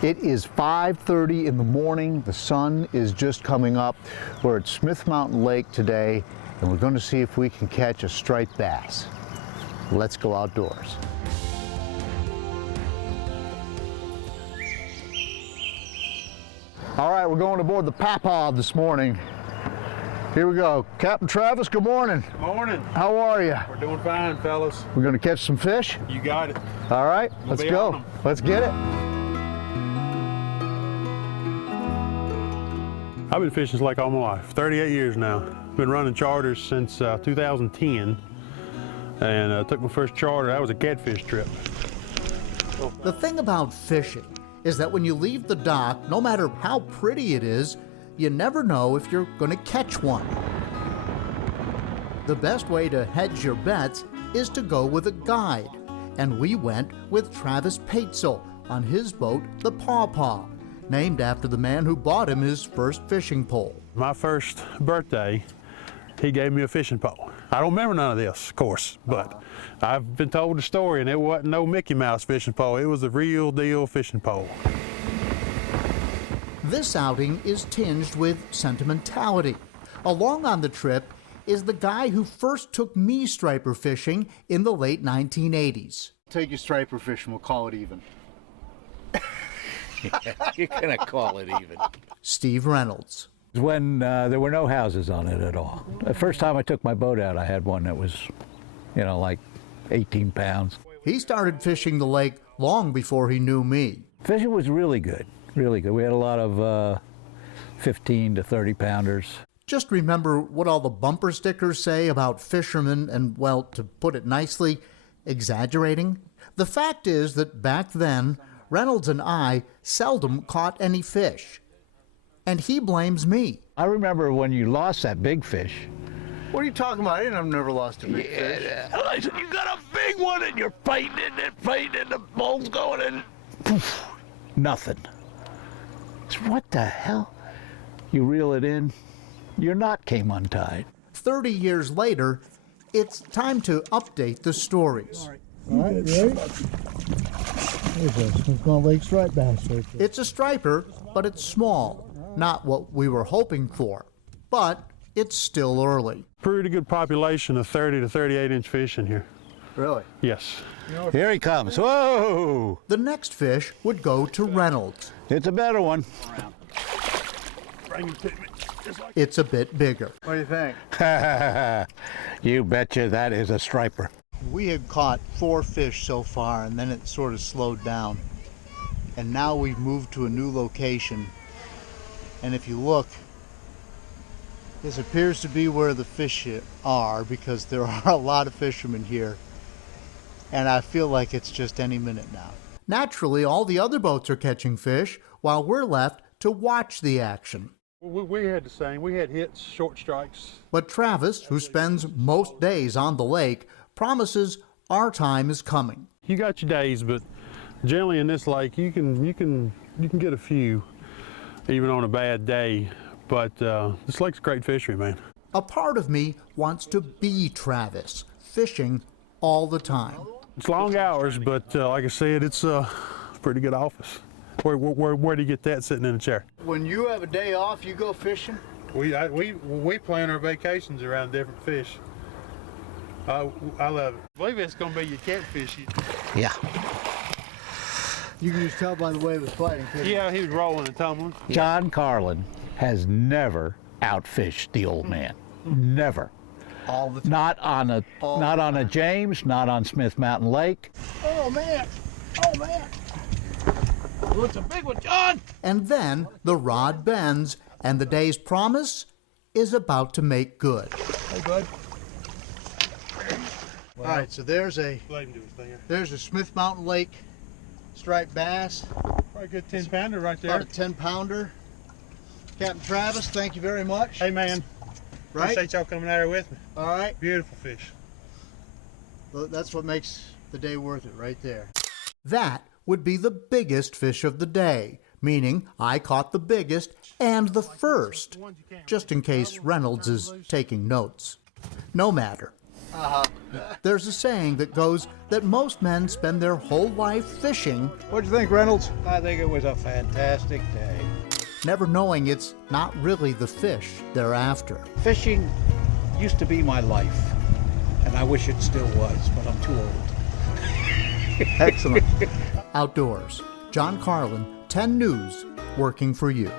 It is 5:30 in the morning. The sun is just coming up. We're at Smith Mountain Lake today, and we're going to see if we can catch a striped bass. Let's go outdoors. All right, we're going aboard the Papaw this morning. Here we go. Captain Travis, good morning. Good morning. How are you? We're doing fine, fellas. We're going to catch some fish? You got it. All right, let's go. Let's get it. I've been fishing like all my life, 38 years now. Been running charters since 2010, and took my first charter. That was a catfish trip. The thing about fishing is that when you leave the dock, no matter how pretty it is, you never know if you're going to catch one. The best way to hedge your bets is to go with a guide, and we went with Travis Paetzel on his boat, the Pawpaw, named after the man who bought him his first fishing pole. My first birthday, he gave me a fishing pole. I don't remember none of this, of course, but I've been told the story, and it wasn't no Mickey Mouse fishing pole. It was a real deal fishing pole. This outing is tinged with sentimentality. Along on the trip is the guy who first took me striper fishing in the late 1980s. Take you striper fishing, we'll call it even. You're gonna call it even. Steve Reynolds. When there were no houses on it at all. The first time I took my boat out, I had one that was, like 18 pounds. He started fishing the lake long before he knew me. Fishing was really good, really good. We had a lot of 15 to 30 pounders. Just remember what all the bumper stickers say about fishermen and, well, to put it nicely, exaggerating. The fact is that back then, Reynolds and I seldom caught any fish. And he blames me. I remember when you lost that big fish. What are you talking about? I've never lost a big fish. I said, you got a big one, and you're fighting and the ball's going, and poof, nothing. So what the hell? You reel it in, your knot came untied. 30 years later, it's time to update the stories. All right, ready? There's a Smith Mountain Lake striped bass right there. It's a striper, but it's small. Not what we were hoping for, but it's still early. Pretty good population of 30 to 38 inch fish in here. Really? Yes. Here he comes. Whoa! The next fish would go to Reynolds. It's a better one. It's a bit bigger. What do you think? You betcha that is a striper. We had caught 4 fish so far, and then it sort of slowed down. And now we've moved to a new location. And if you look, this appears to be where the fish are, because there are a lot of fishermen here. And I feel like it's just any minute now. Naturally, all the other boats are catching fish, while we're left to watch the action. We had the same. We had hits, short strikes. But Travis, who spends most days on the lake, promises our time is coming. You got your days, but generally in this lake, you can get a few, even on a bad day. But this lake's a great fishery, man. A part of me wants to be Travis, fishing all the time. It's long hours, but like I said, it's a pretty good office. Where do you get that sitting in a chair? When you have a day off, you go fishing? We plan our vacations around different fish. I love it. I believe it's going to be your catfish. Yeah. You can just tell by the way it was fighting. Yeah, he was rolling and tumbling. John Carlin has never outfished the old man. Never. All the time. Not on a James, not on Smith Mountain Lake. Oh, man. Oh, man. Oh, it's a big one, John! And then the rod bends, and the day's promise is about to make good. Hey, bud. All right, so there's a Smith Mountain Lake striped bass. Probably a good 10 pounder right there. About a 10 pounder. Captain Travis, thank you very much. Hey, man. Right? Appreciate y'all coming out here with me. All right. Beautiful fish. That's what makes the day worth it right there. That would be the biggest fish of the day, meaning I caught the biggest and the first, just in case Reynolds is taking notes. No matter. There's a saying that goes that most men spend their whole life fishing, What'd you think, Reynolds? I think it was a fantastic day. never knowing it's not really the fish they're after. Fishing used to be my life, and I wish it still was, but I'm too old. Excellent. Outdoors, John Carlin, 10 News, working for you.